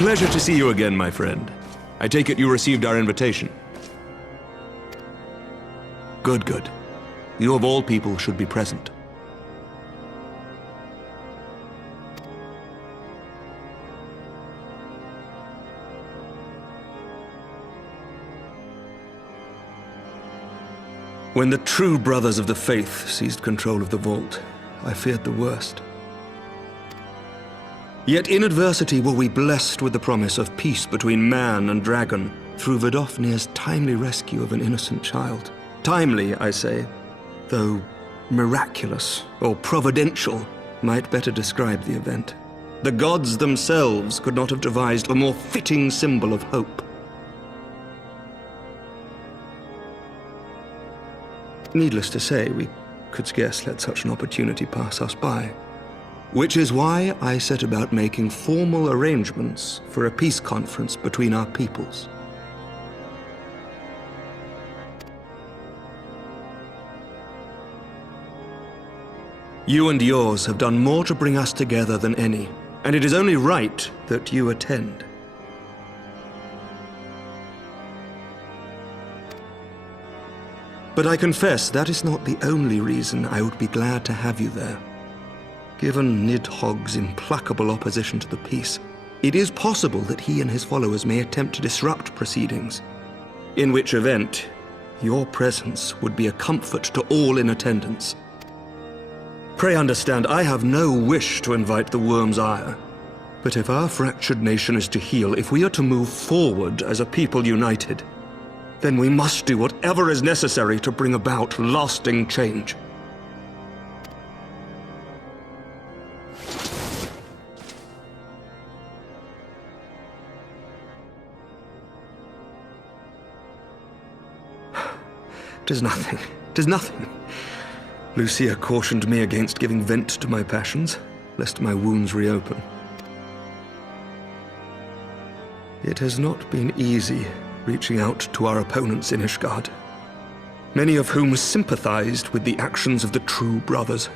Pleasure to see you again, my friend. I take it you received our invitation. Good, good. You of all people should be present. When the true brothers of the faith seized control of the vault, I feared the worst. Yet in adversity were we blessed with the promise of peace between man and dragon through Vidofnir's timely rescue of an innocent child. Timely, I say, though miraculous or providential might better describe the event. The gods themselves could not have devised a more fitting symbol of hope. Needless to say, we could scarce let such an opportunity pass us by. Which is why I set about making formal arrangements for a peace conference between our peoples. You and yours have done more to bring us together than any, and it is only right that you attend. But I confess that is not the only reason I would be glad to have you there. Given Nidhogg's implacable opposition to the peace, it is possible that he and his followers may attempt to disrupt proceedings, in which event your presence would be a comfort to all in attendance. Pray understand, I have no wish to invite the worm's ire, but if our fractured nation is to heal, if we are to move forward as a people united, then we must do whatever is necessary to bring about lasting change. "'Tis nothing. 'Tis nothing." Lucia cautioned me against giving vent to my passions, lest my wounds reopen. It has not been easy reaching out to our opponents in Ishgard, many of whom sympathized with the actions of the true brothers.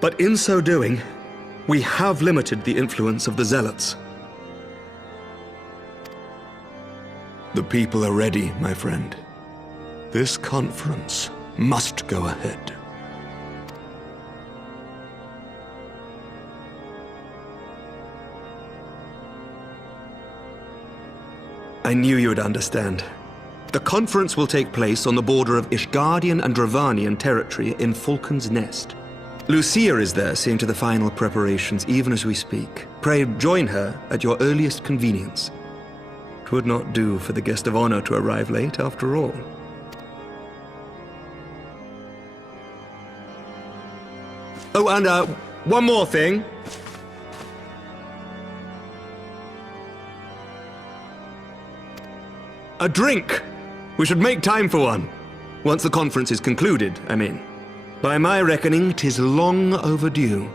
But in so doing, we have limited the influence of the zealots. The people are ready, my friend. This conference must go ahead. I knew you would understand. The conference will take place on the border of Ishgardian and Dravanian territory in Falcon's Nest. Lucia is there seeing to the final preparations even as we speak. Pray join her at your earliest convenience. 'Twould not do for the guest of honor to arrive late after all. Oh, and one more thing. A drink! We should make time for one. Once the conference is concluded, I mean. By my reckoning, 'tis long overdue.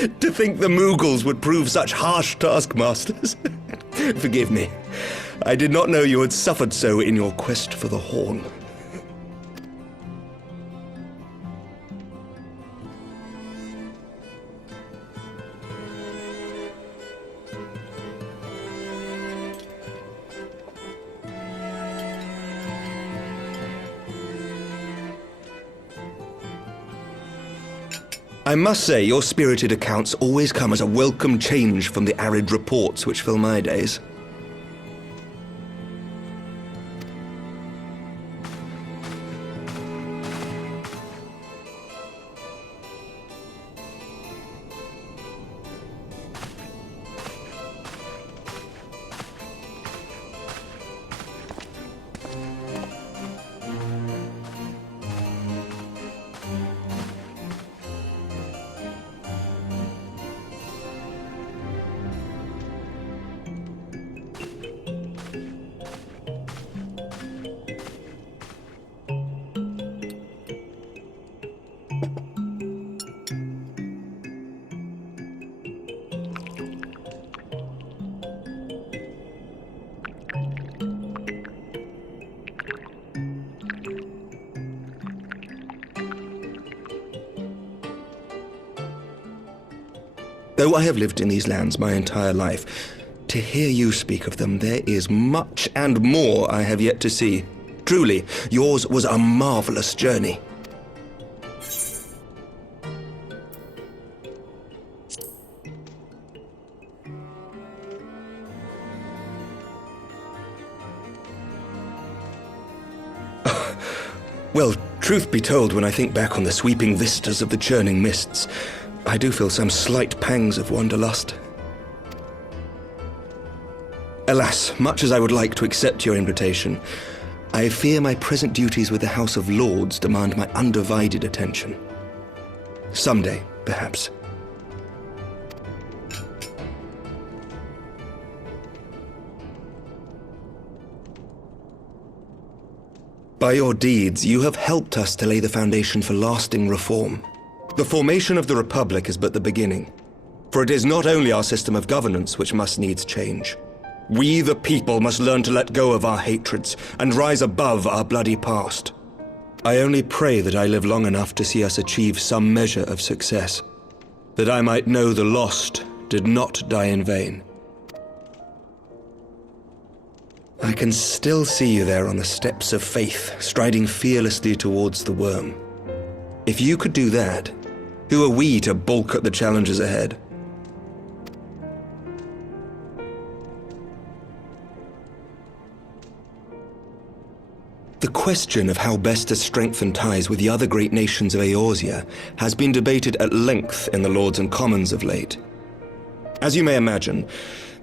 To think the Mughals would prove such harsh taskmasters. Forgive me. I did not know you had suffered so in your quest for the Horn. I must say, your spirited accounts always come as a welcome change from the arid reports which fill my days. Though I have lived in these lands my entire life, to hear you speak of them, there is much and more I have yet to see. Truly, yours was a marvelous journey. Well, truth be told, when I think back on the sweeping vistas of the churning mists, I do feel some slight pangs of wanderlust. Alas, much as I would like to accept your invitation, I fear my present duties with the House of Lords demand my undivided attention. Someday, perhaps. By your deeds, you have helped us to lay the foundation for lasting reform. The formation of the Republic is but the beginning, for it is not only our system of governance which must needs change. We, the people, must learn to let go of our hatreds and rise above our bloody past. I only pray that I live long enough to see us achieve some measure of success, that I might know the lost did not die in vain. I can still see you there on the steps of faith, striding fearlessly towards the worm. If you could do that, who are we to balk at the challenges ahead? The question of how best to strengthen ties with the other great nations of Eorzea has been debated at length in the Lords and Commons of late. As you may imagine,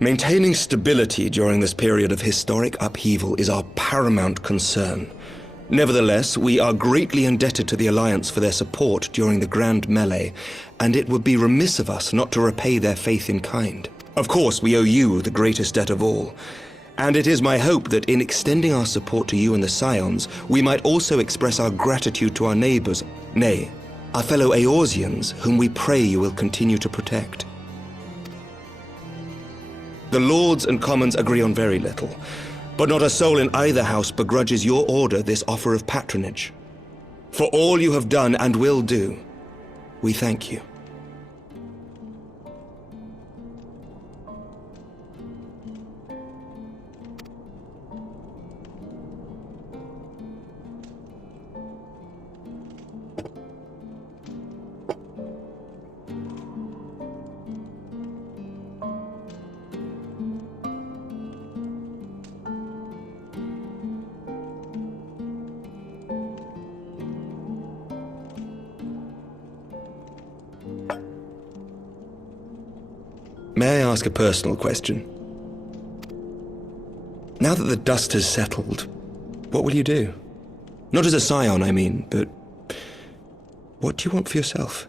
maintaining stability during this period of historic upheaval is our paramount concern. Nevertheless, we are greatly indebted to the Alliance for their support during the Grand Melee, and it would be remiss of us not to repay their faith in kind. Of course, we owe you the greatest debt of all, and it is my hope that in extending our support to you and the Scions, we might also express our gratitude to our neighbors, nay, our fellow Eorzeans, whom we pray you will continue to protect. The Lords and Commons agree on very little, but not a soul in either house begrudges your order this offer of patronage. For all you have done and will do, we thank you. May I ask a personal question? Now that the dust has settled, what will you do? Not as a scion, I mean, but what do you want for yourself?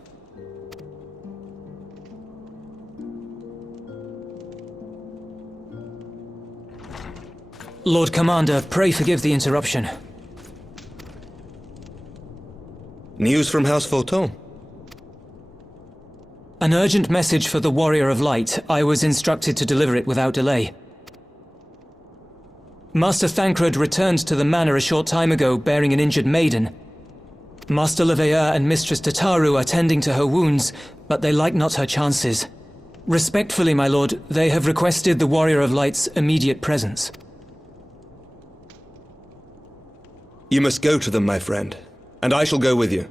Lord Commander, pray forgive the interruption. News from House Fulton? An urgent message for the Warrior of Light. I was instructed to deliver it without delay. Master Thancred returned to the manor a short time ago, bearing an injured maiden. Master Leveilleur and Mistress Tataru are tending to her wounds, but they like not her chances. Respectfully, my lord, they have requested the Warrior of Light's immediate presence. You must go to them, my friend, and I shall go with you.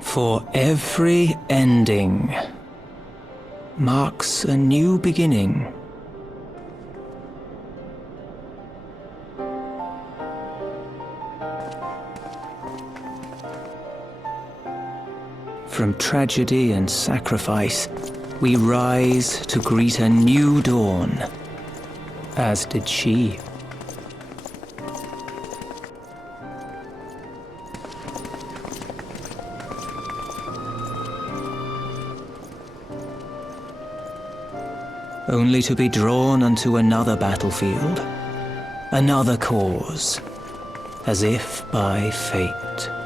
For every ending marks a new beginning. From tragedy and sacrifice, we rise to greet a new dawn, as did she. Only to be drawn onto another battlefield, another cause, as if by fate.